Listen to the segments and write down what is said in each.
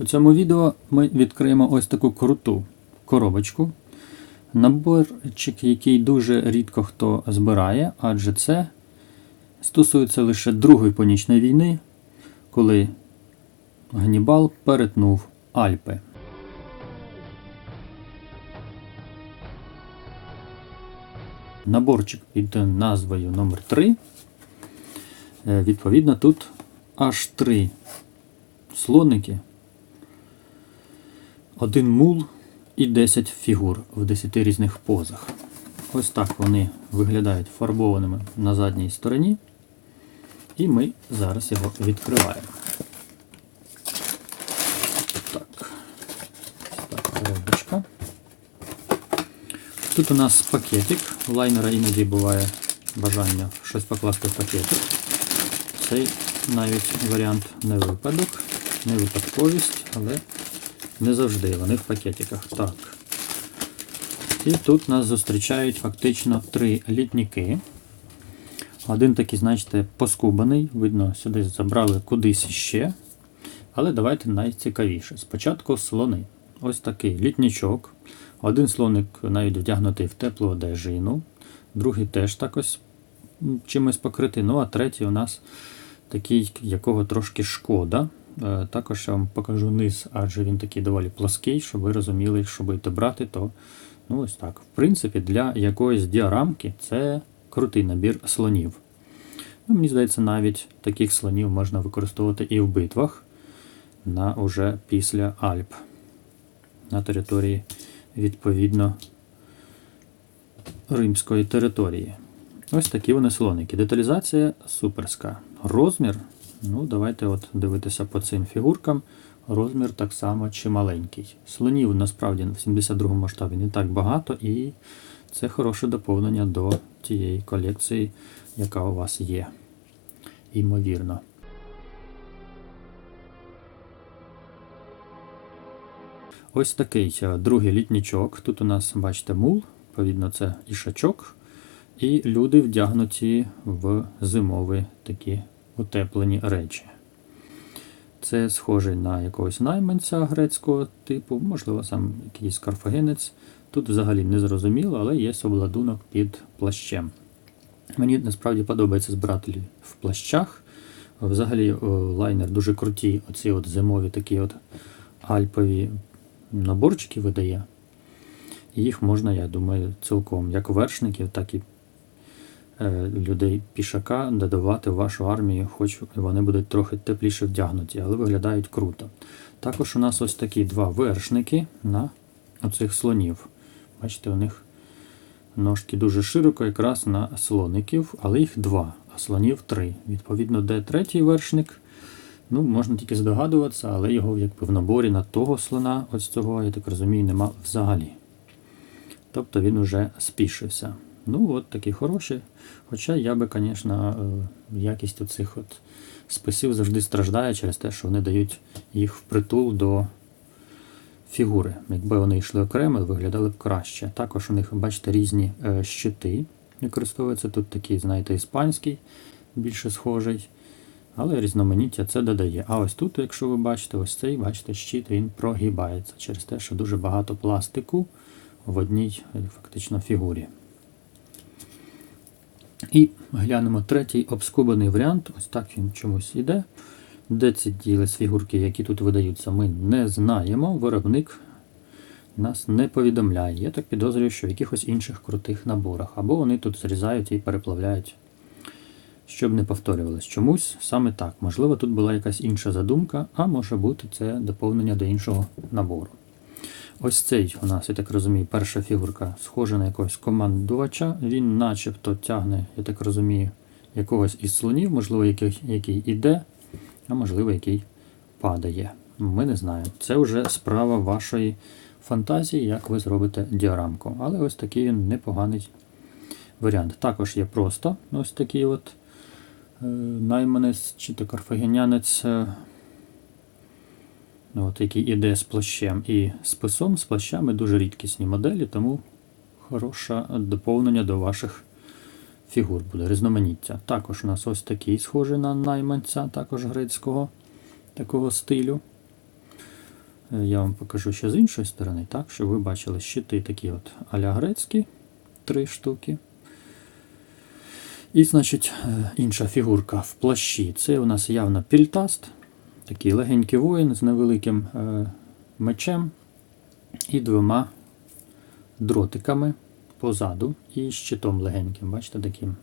У цьому відео ми відкриємо ось таку круту коробочку. Наборчик, який дуже рідко хто збирає, адже це стосується лише Другої понічної війни, коли Ганнібал перетнув Альпи. Наборчик під назвою номер 3 Е, Відповідно, тут аж три слоники, один мул і 10 фігур в 10 різних позах. Ось так вони виглядають фарбованими на задній стороні. І ми зараз його відкриваємо. Так, так коробочка. Тут у нас пакетик. У лайнера іноді буває бажання щось покласти в пакетик. Цей навіть варіант не випадок, не випадковість, але не завжди вони в пакетиках. Так. І тут нас зустрічають фактично три літніки. Один такий, знаєте, поскубаний, видно, сюди забрали кудись ще. Але давайте найцікавіше. Спочатку слони. Ось такий літнічок. Один слоник навіть вдягнутий в теплу одежину, другий теж так ось чимось покритий. Ну, а третій у нас такий, якого трошки шкода. Е, Також я вам покажу низ, адже він такий доволі плоский, щоб ви розуміли, що будете брати, то ну ось так. В принципі, для якоїсь діарамки це крутий набір слонів. Ну, мені здається, навіть таких слонів можна використовувати і в битвах на уже після Альп на території відповідно римської території. Ось такі вони слоники. Деталізація суперська. Розмір, ну давайте от дивитися по цим фігуркам. Розмір так само чималенький. Слонів насправді в 72 масштабі не так багато, і це хороше доповнення до тієї колекції, яка у вас є. Імовірно. Ось такий е, другий літнічок. Тут у нас, бачите, мул, відповідно, це ішачок. І люди вдягнуті в зимові такі утеплені речі. Це схожий на якогось найманця грецького типу, можливо, сам якийсь карфагенець. Тут взагалі не зрозуміло, але є обладунок під плащем. Мені насправді подобається збирати в плащах. Взагалі, лайнер дуже круті, оці от зимові такі от альпові наборчики видає. Їх можна, я думаю, цілком як вершників, так і людей пішака додавати в вашу армію, хоч вони будуть трохи тепліше вдягнуті, але виглядають круто. Також у нас ось такі два вершники на оцих слонів. Бачите, у них ножки дуже широко, якраз на слоників, але їх два, а слонів три. Відповідно, де третій вершник. Ну, можна тільки здогадуватися, але його якби в наборі на того слона, ось цього, я так розумію, нема взагалі. Тобто він уже спішився. Ну, от такі хороші. Хоча я би, звісно, якість цих от списів завжди страждає через те, що вони дають їх впритул до фігури. Якби вони йшли окремо, виглядали б краще. Також у них, бачите, різні е, щити використовуються. Тут такий, знаєте, іспанський, більше схожий. Але різноманіття це додає. А ось тут, якщо ви бачите, ось цей, бачите, щит він прогибається через те, що дуже багато пластику в одній е, фактично фігурі. І глянемо третій обскубаний варіант. Ось так він чомусь іде. Де ці ділись фігурки, які тут видаються, ми не знаємо. Виробник нас не повідомляє. Я так підозрюю, що в якихось інших крутих наборах. Або вони тут зрізають і переплавляють, щоб не повторювалось. Чомусь саме так. Можливо, тут була якась інша задумка, а може бути це доповнення до іншого набору. Ось цей у нас, я так розумію, перша фігурка схожа на якогось командувача. Він начебто тягне, я так розумію, якогось із слонів, можливо, який, який іде, а можливо, який падає. Ми не знаємо. Це вже справа вашої фантазії, як ви зробите діарамку. Але ось такий він непоганий варіант. Також є просто ось такий от е, найманець чи то карфагенянець. От, який іде з плащем і списом, з плащами дуже рідкісні моделі, тому хороше доповнення до ваших фігур буде, різноманіття. Також у нас ось такий схожий на найманця, також грецького такого стилю. Е, Я вам покажу ще з іншої сторони, так, щоб ви бачили щити такі от аля грецькі, три штуки. І, значить, е, інша фігурка в плащі. Це у нас явно пільтаст, такий легенький воїн з невеликим е, мечем і двома дротиками позаду і щитом легеньким. Бачите, таким.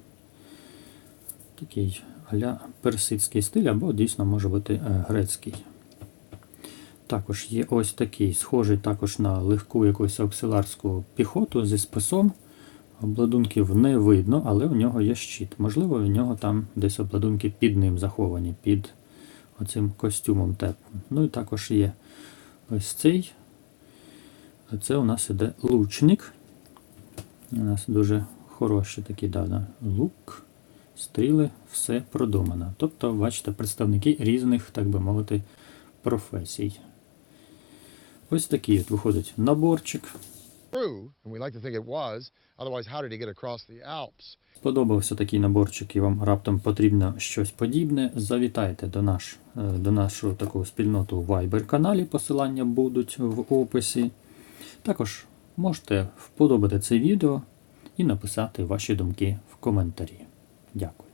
Такий аля персидський стиль, або дійсно може бути е, грецький. Також є ось такий, схожий також на легку якусь оксиларську піхоту зі списом. Обладунків не видно, але у нього є щит. Можливо, у нього там десь обладунки під ним заховані, під оцим костюмом теплим. Ну і також є ось цей. Це у нас іде лучник. У нас дуже хороші такі да, лук, стріли, все продумано. Тобто, бачите, представники різних, так би мовити, професій. Ось такий от виходить наборчик. True, and we like to think it was. Otherwise, how did he get across the Alps? Сподобався такий наборчик і вам раптом потрібно щось подібне. Завітайте до, наш, е, до нашого такого спільноту Viber каналі. Посилання будуть в описі. Також можете вподобати це відео і написати ваші думки в коментарі. Дякую.